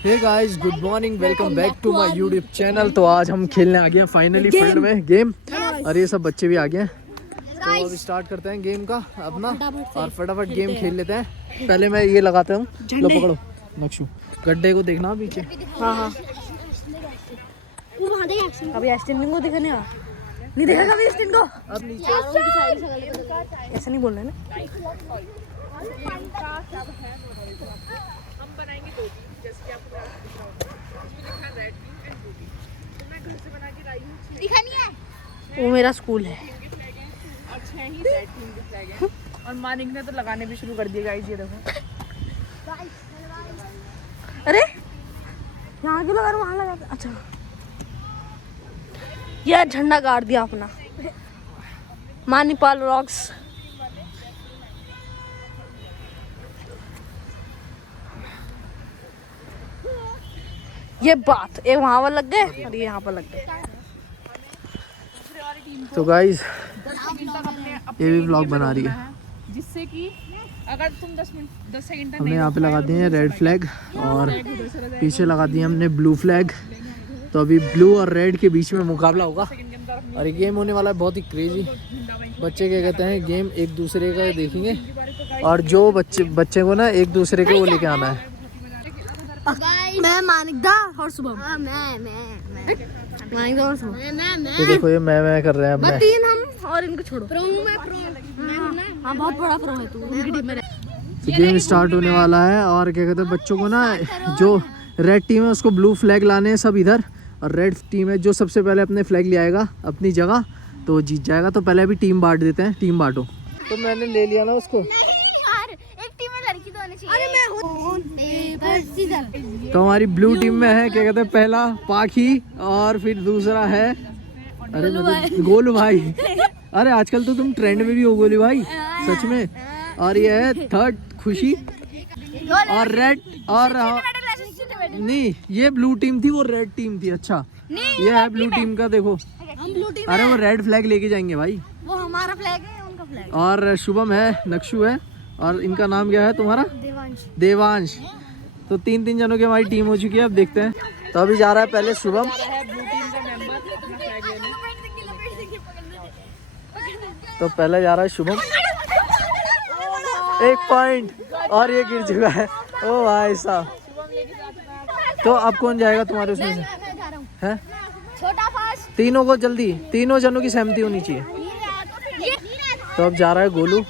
Hey guys, good morning, welcome back to my YouTube channel. तो आज हम खेलने आ गए हैं फाइनली फील्ड में गेम, और ये सब बच्चे भी आ गए हैं। तो अभी स्टार्ट करते हैं गेम का अपना, और फटाफट गेम खेल लेते हैं। पहले मैं ये लगाता हूँ, लो पकड़ो नक्शू, गड्ढे को देखना पीछे। हाँ हाँ अभी एस्टिन को दिखने नहीं देखा कभी एस्टिन को। अब नीचे ऐसा नहीं बोल रहे ना। हम बनाएंगे 2 टीम, जैसे कि आपको दिख रहा होगा, इसमें लिखा है red team and blue team. तो मैं घर से बना के लाई हूँ, दिखा नहीं है, वो मेरा स्कूल है। फ्लैग हैं और 6 ही रेड टीम के फ्लैग हैं। और मानिक ने तो लगाने भी शुरू कर दिए गाइस, ये देखो। अरे यहाँ क्यों लगा रहा, वहाँ लगा। अच्छा ये झंडा गाड़ दिया अपना मानीपाल रॉक्स। ये बात एक वहाँ पर लग गए और ये यहाँ पर लग गए। तो गाइस ये भी व्लॉग बना रही है, जिससे कि अगर तुम 10 सेकंड तक हमने यहाँ पे लगा दिए हैं रेड फ्लैग, और पीछे लगा दिए हमने ब्लू फ्लैग। तो अभी ब्लू और रेड के बीच में मुकाबला होगा, और ये गेम होने वाला है बहुत ही क्रेजी। बच्चे क्या कहते हैं, गेम एक दूसरे का देखेंगे, और जो बच्चे को ना एक दूसरे के वो लेके आना है। मैं मानिकदा और शुभम। मानिकदा और शुभम। तो देखो ये मैं कर रहे हैं, मैं तीन हम, और इनको छोड़ो। मैं हाँ बहुत बड़ा प्रो है तू उनकी टीम में। तो गेम स्टार्ट होने वाला है, और क्या कहते हैं, बच्चों को ना जो रेड टीम है उसको ब्लू फ्लैग लाने हैं सब इधर, और रेड टीम है जो सबसे पहले अपने फ्लैग ले आएगा अपनी जगह तो वो जीत जाएगा। तो पहले अभी टीम बांट देते हैं, टीम बांटो। तो मैंने ले लिया ना उसको। एक टीम में लड़की तो होनी चाहिए। अरे मैं तो हमारी ब्लू टीम में है क्या कहते हैं, पहला पाखी, और फिर दूसरा है अरे मतलब गोलू भाई। अरे आजकल तो तुम ट्रेंड में भी हो गोलू भाई, सच में। और ये है थर्ड खुशी, और रेड, और नहीं ये ब्लू टीम थी, वो रेड टीम थी। अच्छा ये है ब्लू टीम का, देखो। अरे वो रेड फ्लैग लेके जाएंगे भाई, वो हमारा फ्लैग है, उनका फ्लैग। और शुभम है, नक्शु है, और इनका नाम क्या है तुम्हारा? देवांश। तो 3 जनों की हमारी टीम हो चुकी है। अब देखते हैं। तो अभी जा रहा है पहले शुभम, तो पहले जा रहा है शुभम, 1 पॉइंट, और ये गिर चुका है। ओ भाई साहब, तो अब कौन जाएगा तुम्हारे उसमें से? मैं जा रहा हूँ। हैं? छोटा फर्स्ट। तीनों को जल्दी, 3 जनों की सहमति होनी चाहिए। तो अब जा रहा है गोलू,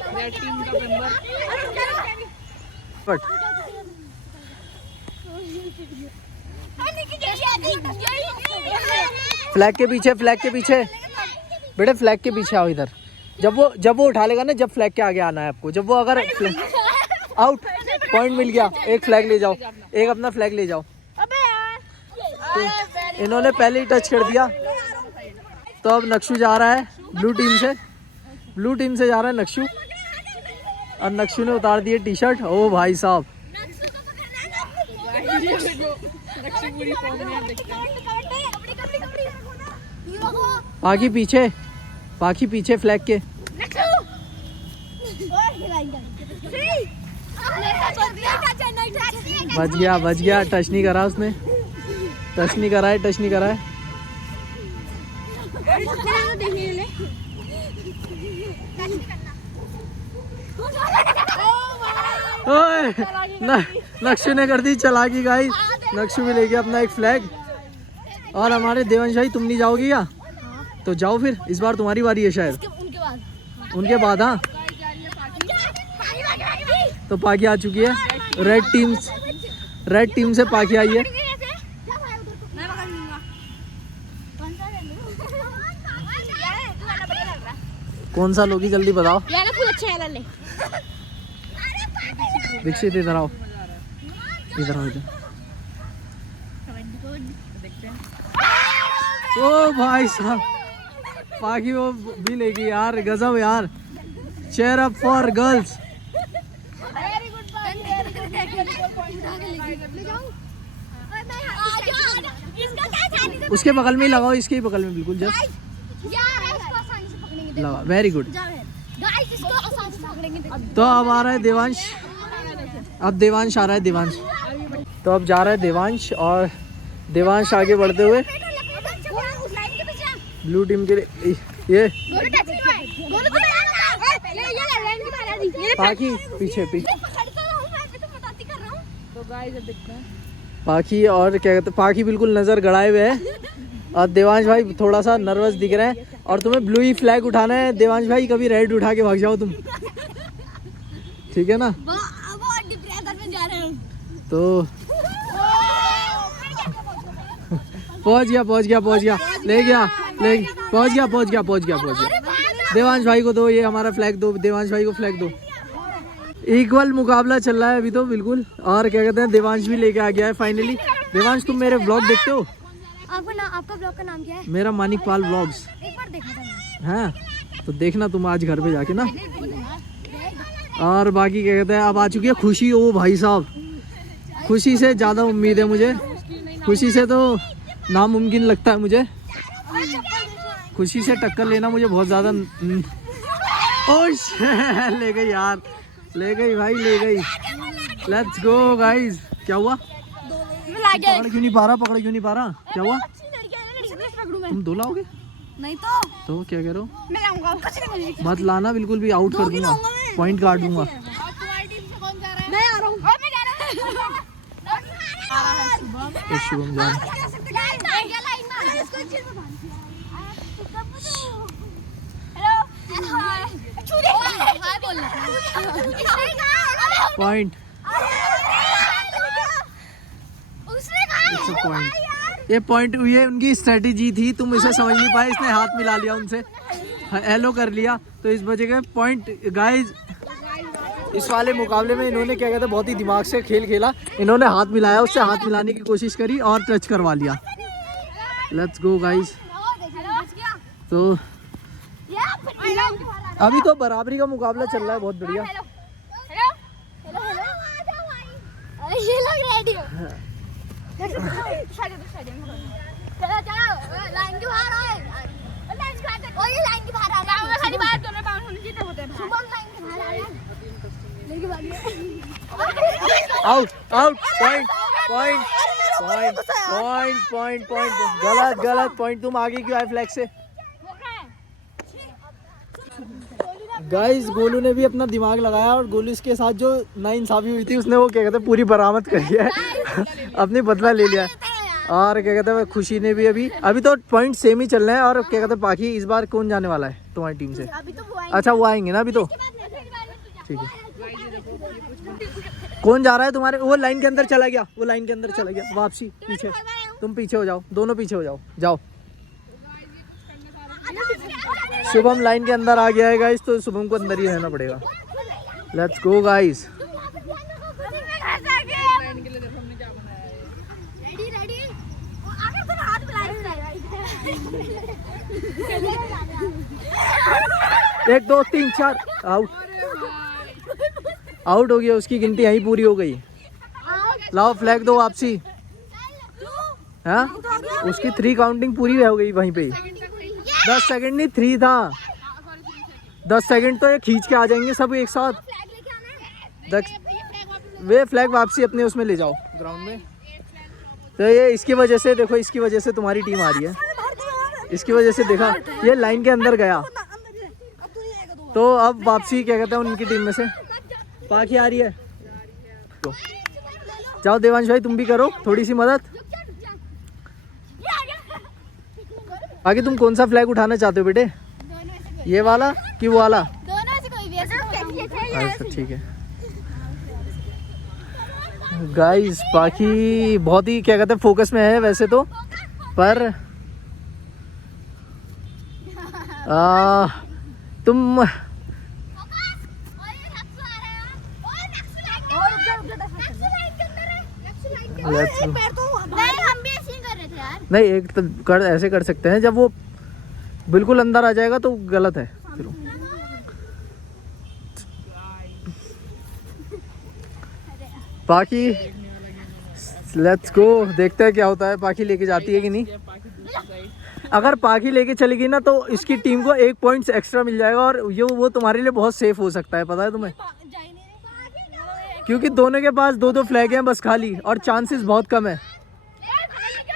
बट फ्लैग के पीछे, फ्लैग के पीछे बेटे, फ्लैग के पीछे आओ इधर। जब वो उठा लेगा ना, जब फ्लैग के आगे आना है आपको। जब वो अगर आउट, पॉइंट मिल गया, एक फ्लैग ले जाओ, एक अपना फ्लैग ले जाओ। तो इन्होंने पहले ही टच कर दिया। तो अब नक्शु जा रहा है ब्लू टीम से, ब्लू टीम से जा रहा है नक्शु, और नक्शु ने उतार दिए टी शर्ट। ओ भाई साहब, पाखी पीछे, पाखी पीछे फ्लैग के। बच गया, बच गया, टच नहीं करा उसने, टच नहीं करा है, टच नहीं करा है। ओए, नक्शु ने कर दी चालाकी गाइस। नक्शु भी ले गया अपना एक फ्लैग। और हमारे देवंश भाई, तुम नहीं जाओगी क्या? तो जाओ फिर, इस बार तुम्हारी बारी है शायद। उनके बाद हाँ, तो पाखी आ चुकी है। रेड टीम से पाखी आई है। कौन सा लोगी जल्दी बताओ। दीक्षित इधर आओ, इधर आओ, इधर। ओ भाई साहब, पाखी वो भी लेगी यार, गजब यार। Cheer up for girls. उसके बगल में ही लगाओ, इसके ही बगल में बिल्कुल जस्ट लगा। Very good. तो अब आ रहा है देवांश, अब देवांश आ रहा है, देवांश। तो अब जा रहा है देवांश, और देवांश आगे बढ़ते हुए ब्लू टीम के लिए ये पाखी पीछे तो गाइस अब देखते हैं पाखी, और क्या कहते हैं, पाखी बिल्कुल नज़र गड़ाए हुए है और देवांश भाई थोड़ा सा नर्वस दिख रहे हैं। और तुम्हें ब्लू ही फ्लैग उठाना है देवांश भाई, कभी रेड उठा के भाग जाओ तुम, ठीक है ना। तो पहुंच गया ले गया पहुंच गया। देवांश भाई को दो, ये हमारा फ्लैग दो, देवांश भाई को फ्लैग दो। इक्वल मुकाबला चल रहा है अभी तो बिल्कुल, और क्या कहते हैं देवांश भी लेके आ गया है फाइनली। देवांश तुम मेरे ब्लॉग देखते हो? आपका ब्लॉग का नाम क्या है? मेरा मानिक पाल ब्लॉग्स। एक बार देखा था मैंने। हाँ तो देखना तुम आज घर पे जाके ना। और बाकी क्या कहते हैं अब आ चुकी है खुशी। ओ भाई साहब, खुशी से ज़्यादा उम्मीद है मुझे, खुशी से तो नामुमकिन लगता है मुझे। खुशी से टक्कर लेना मुझे बहुत ज़्यादा ले गई यार, ले गई भाई, ले गई। Let's go guys. क्या हुआ? पकड़ क्यों नहीं पा रहा? क्या हुआ? तुम दो लाओगे? नहीं तो क्या कह रहे हो? मैं लाऊंगा। मत लाना बिल्कुल भी, आउट कर दूंगा, पॉइंट काट दूंगा। मैं आ रहा हूँ। तो शुभम जान पॉइंट, पॉइंट, ये पॉइंट, ये उनकी स्ट्रेटेजी थी, तुम इसे समझ नहीं पाए, इसने हाथ मिला लिया उनसे, हेलो कर लिया, तो इस वजह के पॉइंट। गाइस इस वाले मुकाबले में इन्होंने क्या कहते हैं बहुत ही दिमाग से खेल खेला, इन्होंने हाथ मिलाया, उससे हाथ मिलाने की कोशिश करी और टच करवा लिया। Let's go guys. तो अभी तो बराबरी का मुकाबला चल रहा है, बहुत बढ़िया। ये लोग रेडी हो। लाइन के बाहर आए, लाइन के बाहर आ रहा है, खाली बाहर दोनों पाउंड होने जितने होते हैं, सुबह लाइन के बाहर आ रहा है, लेके out, point, point, point, point, point, point, गलत पॉइंट। तुम आगे क्यों आए फ्लैग से? गाइस गोलू ने भी अपना दिमाग लगाया, और गोलू के साथ जो नाइंसाफी हुई थी उसने वो क्या कहते हैं पूरी बरामद करी है, अपनी बदला ले लिया है। और क्या कहते हैं खुशी ने भी अभी तो पॉइंट सेम ही चल रहे हैं। और क्या कहते हैं पाखी, इस बार कौन जाने वाला है तुम्हारी टीम से? अच्छा वो आएंगे ना अभी तो, ठीक है। कौन जा रहा है तुम्हारे? वो लाइन के अंदर चला गया, वापसी पीछे, तुम पीछे हो जाओ, दोनों पीछे हो जाओ। शुभम लाइन के अंदर आ गया है गाइस, तो शुभम को अंदर ही रहना पड़ेगा। Let's go guys. एक दो तीन चार, आउट हो गया, उसकी गिनती यहीं पूरी हो गई। लाओ फ्लैग दो वापसी। हाँ उसकी 3 काउंटिंग पूरी हो गई वहीं पे। 10 सेकंड नहीं 3 था, 10 सेकंड तो ये खींच के आ जाएंगे सब एक साथ। वे फ्लैग वापसी अपने उसमें ले जाओ ग्राउंड में। तो ये इसकी वजह से देखो, इसकी वजह से तुम्हारी टीम आ रही है, इसकी वजह से देखा ये लाइन के अंदर गया, तो अब वापसी क्या कहते हैं उनकी टीम में से पाखी आ रही है। तो जाओ देवांश भाई तुम भी करो थोड़ी सी मदद। बाकी तुम कौन सा फ्लैग उठाना चाहते हो बेटे, ये वाला कि वो वाला? दोनों से कोई भी ऐसा। अच्छा ठीक है गाइस। बाकी बहुत ही क्या कहते हैं फोकस में है वैसे तो, पर तुम हम भी ऐसे ही कर रहे थे यार। नहीं एक तो ऐसे कर सकते हैं, जब वो बिल्कुल अंदर आ जाएगा तो गलत है फिर। पाखी लेट्स गो, देखते हैं क्या होता है, पाखी लेके जाती है कि नहीं। अगर पाखी लेके चलेगी ना तो इसकी टीम को 1 पॉइंट एक्स्ट्रा मिल जाएगा, और ये वो तुम्हारे लिए बहुत सेफ हो सकता है, पता है तुम्हें क्योंकि दोनों के पास 2-2 फ्लैग हैं बस खाली, और चांसेस बहुत कम है।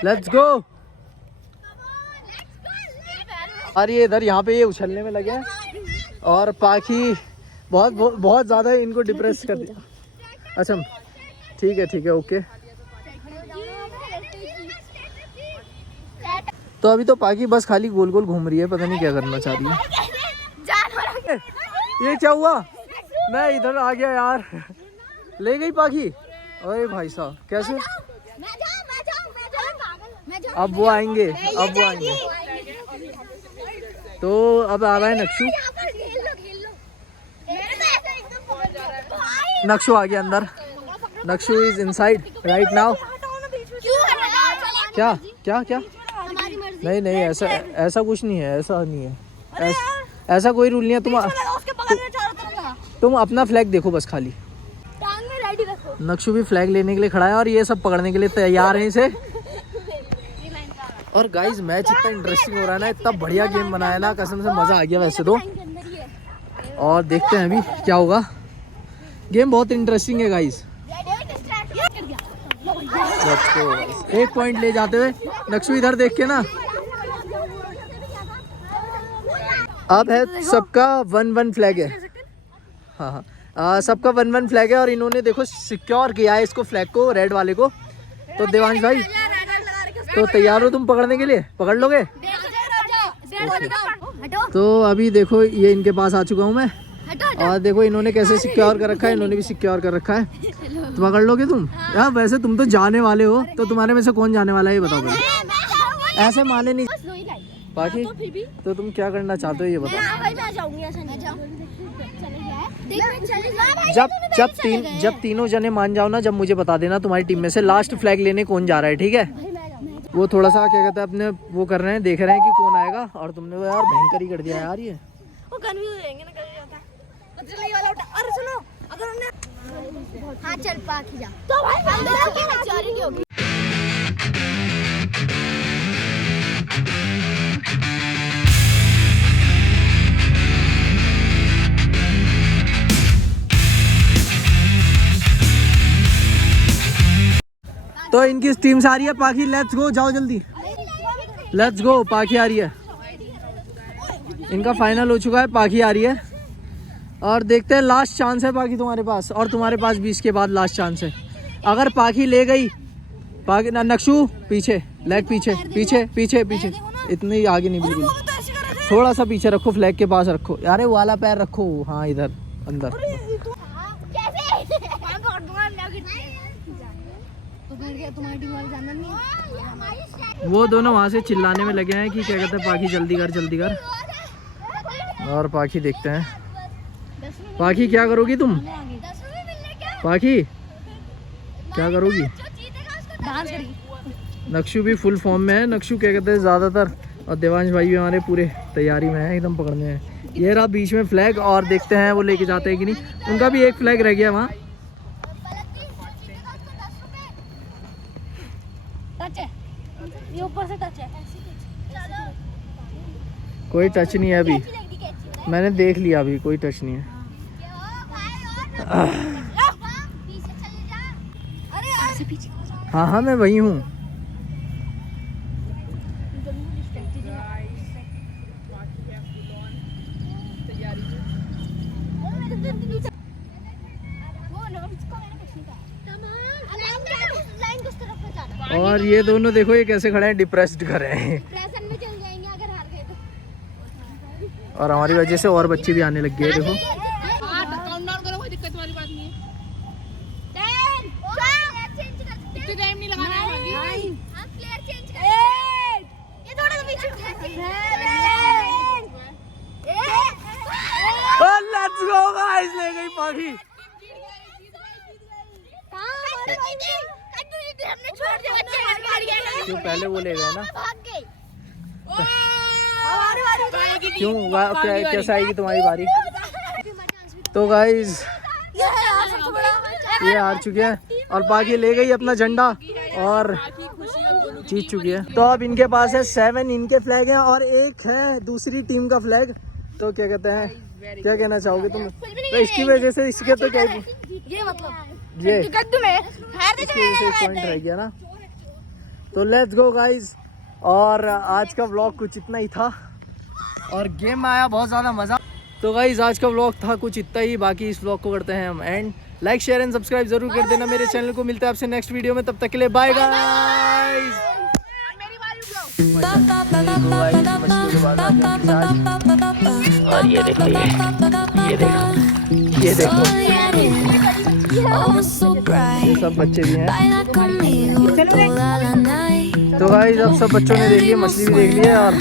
Let's go. और ये इधर यहाँ पे ये उछलने में लगे हैं, और पाखी बहुत ज़्यादा इनको डिप्रेस कर दिया। अच्छा ठीक है ओके। तो अभी तो पाखी बस खाली गोल गोल घूम रही है, पता नहीं क्या करना चाह रही है। ये क्या हुआ? मैं इधर आ गया यार, ले गई पाखी। अरे भाई साहब कैसे? अब वो आएंगे। तो अब आ रहा है नक्शू। नक्शू आ गया अंदर। नक्शू इज इनसाइड राइट नाउ। क्या क्या क्या? नहीं ऐसा कुछ नहीं है, ऐसा कोई रूल नहीं है। तुम अपना फ्लैग देखो बस खाली। नक्शू भी फ्लैग लेने के लिए खड़ा है और ये सब पकड़ने के लिए तैयार हैं इसे। और गाइस मैच इतना इंटरेस्टिंग हो रहा है ना, इतना बढ़िया गेम बनाया ना, कसम से मज़ा आ गया वैसे तो। और देखते हैं अभी क्या होगा। गेम बहुत इंटरेस्टिंग है गाइस। एक पॉइंट ले जाते हुए नक्शू इधर देख के ना। अब है सबका 1-1 फ्लैग है। हाँ सबका 1-1 फ्लैग है, और इन्होंने देखो सिक्योर किया है इसको, फ्लैग को, रेड वाले को। तो देवांश भाई तो तैयार हो तुम पकड़ने के लिए? पकड़ लोगे? तो अभी देखो ये इनके पास आ चुका हूँ मैं, और देखो इन्होंने कैसे सिक्योर कर रखा है, इन्होंने भी सिक्योर कर रखा है। तो पकड़ लोगे तुम? यार वैसे तुम तो जाने वाले हो, तो तुम्हारे में से कौन जाने वाला है ये बताओ पहले। ऐसे माने नहीं बाकी। तो तुम क्या करना चाहते हो ये बताओ। जब तीनों जने मान जाओ ना, जब मुझे बता देना तुम्हारी टीम में से लास्ट फ्लैग लेने कौन जा रहा है, ठीक है? वो थोड़ा सा क्या कहते हैं अपने वो कर रहे हैं, देख रहे हैं कि कौन आएगा, और तुमने वो यार भयंकर ही कर दिया यार ये। वो कन्फ्यूज हो जाएंगे ना, चल वाला उठा। अरे सुनो, अगर हमने हाँ चल पाखी जा तो भाई अंदर की मैच्योरिटी होगी। तो इनकी टीम से आ रही है पाखी। लेट्स गो, जाओ जल्दी, लेट्स गो। पाखी आ रही है, इनका फाइनल हो चुका है, पाखी आ रही है। और देखते हैं, लास्ट चांस है पाखी तुम्हारे पास, और तुम्हारे पास भी इसके बाद लास्ट चांस है। अगर पाखी ले गई, पाखी नक्शू पीछे, लेग पीछे पीछे पीछे पीछे, इतनी आगे नहीं, बिल्कुल थोड़ा सा पीछे रखो, फ्लैग के पास रखो। अरे वाला पैर रखो, हाँ इधर अंदर। तुम्हारी टीम वाले जानना नहीं। वो दोनों वहाँ से चिल्लाने में लगे हैं कि क्या कहते हैं पाखी जल्दी कर जल्दी कर। और पाखी देखते हैं, पाखी क्या करोगी तुम? पाखी क्या करोगी? डांस करेगी। नक्शू भी फुल फॉर्म में है, नक्शू क्या कहते हैं ज़्यादातर, और देवांश भाई भी हमारे पूरे तैयारी में है एकदम पकड़ने हैं। ये रहा बीच में फ्लैग, और देखते हैं वो लेके जाते हैं कि नहीं। उनका भी एक फ्लैग रह गया वहाँ। टच है, ये ऊपर से टच है। कोई टच नहीं है अभी, मैंने देख लिया, अभी कोई टच नहीं है। हाँ हाँ मैं वही हूँ। और ये दोनों देखो ये कैसे खड़े हैं, डिप्रेस्ड कर रहे हैं। और हमारी वजह से और बच्चे भी आने लग गए, देखो। लेट्स गो गाइस, ले गई पाखी। क्यों पहले वो ले गए ना? क्यों कैसे आएगी तुम्हारी बारी? तो गाइस ये हार चुके हैं, और पाखी ले गई अपना झंडा और जीत चुकी है। तो अब इनके पास है 7 इनके फ्लैग हैं, और 1 है दूसरी टीम का फ्लैग। तो क्या कहते हैं, क्या कहना चाहोगे तुम? तो इसकी वजह से इसके तो क्या ये मतलब ये कद्दू में हार दे इसकी वजह से एक पॉइंट रह गया ना। तो लेट्स गो गाइज। और आज का व्लॉग कुछ इतना ही था और गेम में आया बहुत ज़्यादा मज़ा। तो गाइज आज का व्लॉग था कुछ इतना ही, बाकी इस व्लॉग को करते हैं हम and. Like share and subscribe जरूर कर देना मेरे चैनल को। मिलते हैं आपसे नेक्स्ट वीडियो में, तब तक के लिए बाय गाइज। और ये देखो ये सब बच्चे भी हैं। तो गाइस अब सब बच्चों ने देख लिया, मछली भी देख ली है और